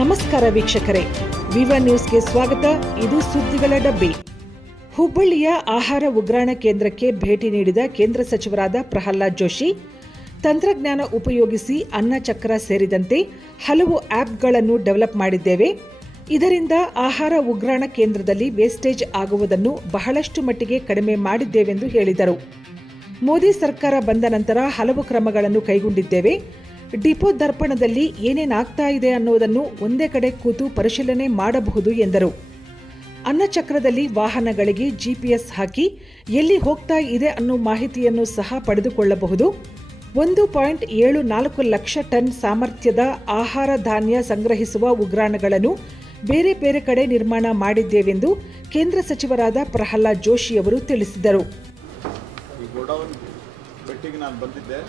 ನಮಸ್ಕಾರ ವೀಕ್ಷಕರೇ, ವಿವಾ ನ್ಯೂಸ್ಗೆ ಸ್ವಾಗತ. ಇದು ಸುದ್ದಿಗಳ ಡಬ್ಬಿ. ಹುಬ್ಬಳ್ಳಿಯ ಆಹಾರ ಉಗ್ರಾಣ ಕೇಂದ್ರಕ್ಕೆ ಭೇಟಿ ನೀಡಿದ ಕೇಂದ್ರ ಸಚಿವರಾದ ಪ್ರಹ್ಲಾದ್ ಜೋಶಿ, ತಂತ್ರಜ್ಞಾನ ಉಪಯೋಗಿಸಿ ಅನ್ನ ಚಕ್ರ ಸೇರಿದಂತೆ ಹಲವು ಆ್ಯಪ್ಗಳನ್ನು ಡೆವಲಪ್ ಮಾಡಿದ್ದೇವೆ. ಇದರಿಂದ ಆಹಾರ ಉಗ್ರಾಣ ಕೇಂದ್ರದಲ್ಲಿ ವೇಸ್ಟೇಜ್ ಆಗುವುದನ್ನು ಬಹಳಷ್ಟು ಮಟ್ಟಿಗೆ ಕಡಿಮೆ ಮಾಡಿದ್ದೇವೆಂದು ಹೇಳಿದರು. ಮೋದಿ ಸರ್ಕಾರ ಬಂದ ನಂತರ ಹಲವು ಕ್ರಮಗಳನ್ನು ಕೈಗೊಂಡಿದ್ದೇವೆ. ಡಿಪೋ ದರ್ಪಣದಲ್ಲಿ ಏನೇನಾಗ್ತಾ ಇದೆ ಅನ್ನೋದನ್ನು ಒಂದೇ ಕಡೆ ಕೂತು ಪರಿಶೀಲನೆ ಮಾಡಬಹುದು ಎಂದರು. ಅನ್ನಚಕ್ರದಲ್ಲಿ ವಾಹನಗಳಿಗೆ ಜಿಪಿಎಸ್ ಹಾಕಿ ಎಲ್ಲಿ ಹೋಗ್ತಾ ಇದೆ ಅನ್ನೋ ಮಾಹಿತಿಯನ್ನು ಸಹ ಪಡೆದುಕೊಳ್ಳಬಹುದು. 1.74 ಲಕ್ಷ ಟನ್ ಸಾಮರ್ಥ್ಯದ ಆಹಾರ ಧಾನ್ಯ ಸಂಗ್ರಹಿಸುವ ಉಗ್ರಾಣಗಳನ್ನು ಬೇರೆ ಬೇರೆ ಕಡೆ ನಿರ್ಮಾಣ ಮಾಡಿದ್ದೇವೆಂದು ಕೇಂದ್ರ ಸಚಿವರಾದ ಪ್ರಹ್ಲಾದ್ ಜೋಶಿ ಅವರು ತಿಳಿಸಿದರು. ಈ ಗೋಡೌನ್ ಭೇಟಿಗೆ ನಾನು ಬಂದಿದ್ದೆ.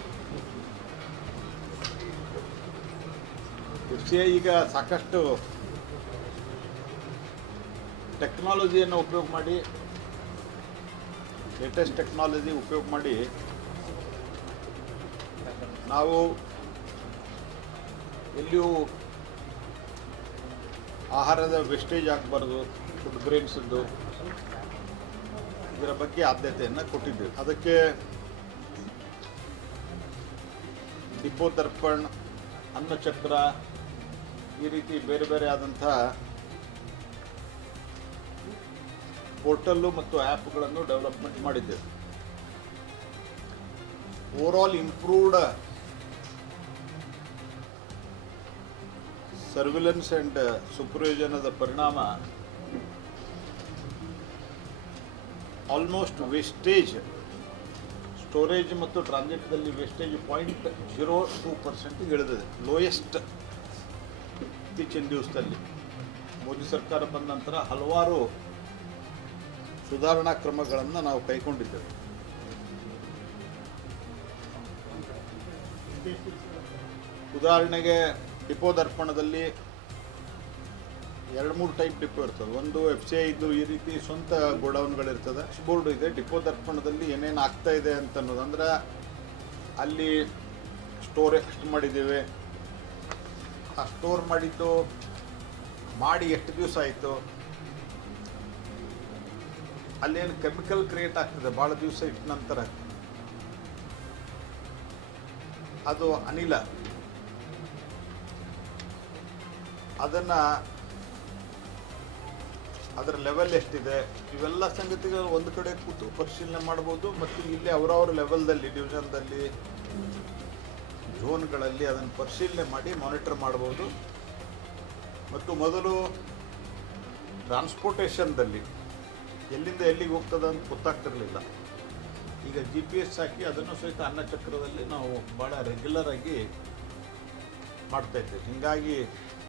FCI ಈಗ ಸಾಕಷ್ಟು ಟೆಕ್ನಾಲಜಿಯನ್ನು ಉಪಯೋಗ ಮಾಡಿ, ಲೇಟೆಸ್ಟ್ ಟೆಕ್ನಾಲಜಿ ಉಪಯೋಗ ಮಾಡಿ ನಾವು ಎಲ್ಲಿಯೂ ಆಹಾರದ ವೇಸ್ಟೇಜ್ ಆಗಬಾರ್ದು, ಫುಡ್ ಗ್ರೇನ್ಸದ್ದು ಇದರ ಬಗ್ಗೆ ಆದ್ಯತೆಯನ್ನು ಕೊಟ್ಟಿದ್ದೇವೆ. ಅದಕ್ಕೆ ಡಿಪೋ ದರ್ಪಣ್, ಅನ್ನಚಕ್ರ, ಈ ರೀತಿ ಬೇರೆ ಬೇರೆ ಆದಂಥ ಪೋರ್ಟಲ್ಲು ಮತ್ತು ಆ್ಯಪ್ಗಳನ್ನು ಡೆವಲಪ್ಮೆಂಟ್ ಮಾಡಿದ್ದೇವೆ. ಓವರಾಲ್ ಇಂಪ್ರೂವ್ಡ್ ಸರ್ವಿಲೆನ್ಸ್ ಆ್ಯಂಡ್ ಸೂಪರ್ವಿಷನದ ಪರಿಣಾಮ ಆಲ್ಮೋಸ್ಟ್ ವೇಸ್ಟೇಜ್, ಸ್ಟೋರೇಜ್ ಮತ್ತು ಟ್ರಾನ್ಸಿಟ್ದಲ್ಲಿ ವೇಸ್ಟೇಜ್ 0.02% ಇಳಿದಿದೆ. ಲೋಯೆಸ್ಟ್ ಇತ್ತೀಚಿನ ದಿವಸದಲ್ಲಿ ಮೋದಿ ಸರ್ಕಾರ ಬಂದ ನಂತರ ಹಲವಾರು ಸುಧಾರಣಾ ಕ್ರಮಗಳನ್ನು ನಾವು ಕೈಗೊಂಡಿದ್ದೇವೆ. ಉದಾಹರಣೆಗೆ ಡಿಪೋ ದರ್ಪಣದಲ್ಲಿ 2-3 ಟೈಪ್ ಡಿಪೋ ಇರ್ತದೆ. ಒಂದು FCI ಇದ್ದು ಈ ರೀತಿ ಸ್ವಂತ ಗೋಡೌನ್ಗಳಿರ್ತದೆ. ಬೋರ್ಡ್ ಇದೆ. ಡಿಪೋ ದರ್ಪಣದಲ್ಲಿ ಏನೇನು ಆಗ್ತಾ ಇದೆ ಅಂತ ಅನ್ನೋದಂದ್ರೆ ಅಲ್ಲಿ ಸ್ಟೋರ್ ಎಷ್ಟು ಮಾಡಿದ್ದೇವೆ, ಆ ಸ್ಟೋರ್ ಮಾಡಿದ್ದು ಮಾಡಿ ಎಷ್ಟು ದಿವಸ ಆಯಿತು, ಅಲ್ಲೇನು ಕೆಮಿಕಲ್ ಕ್ರಿಯೇಟ್ ಆಗ್ತದೆ ಭಾಳ ದಿವಸ ಇಟ್ಟ ನಂತರ, ಅದು ಅನಿಲ, ಅದನ್ನು ಅದರ ಲೆವೆಲ್ ಎಷ್ಟಿದೆ, ಇವೆಲ್ಲ ಸಂಗತಿಗಳು ಒಂದು ಕಡೆ ಕೂತು ಪರಿಶೀಲನೆ ಮಾಡ್ಬೋದು. ಮತ್ತು ಇಲ್ಲಿ ಅವರವರ ಲೆವೆಲ್ದಲ್ಲಿ, ಡಿವಿಷನ್ದಲ್ಲಿ, ಝೋನ್ಗಳಲ್ಲಿ ಅದನ್ನು ಪರಿಶೀಲನೆ ಮಾಡಿ ಮಾನಿಟರ್ ಮಾಡ್ಬೋದು. ಮತ್ತು ಮೊದಲು ಟ್ರಾನ್ಸ್ಪೋರ್ಟೇಷನ್ದಲ್ಲಿ ಎಲ್ಲಿಂದ ಎಲ್ಲಿಗೆ ಹೋಗ್ತದೆ ಅಂತ ಗೊತ್ತಾಗ್ತಿರಲಿಲ್ಲ. ಈಗ GPS ಹಾಕಿ ಅದನ್ನು ಸಹಿತ ಅನ್ನಚಕ್ರದಲ್ಲಿ ನಾವು ಭಾಳ ರೆಗ್ಯುಲರ್ ಆಗಿ ಮಾಡ್ತಾಯಿದ್ದೇವೆ. ಹೀಗಾಗಿ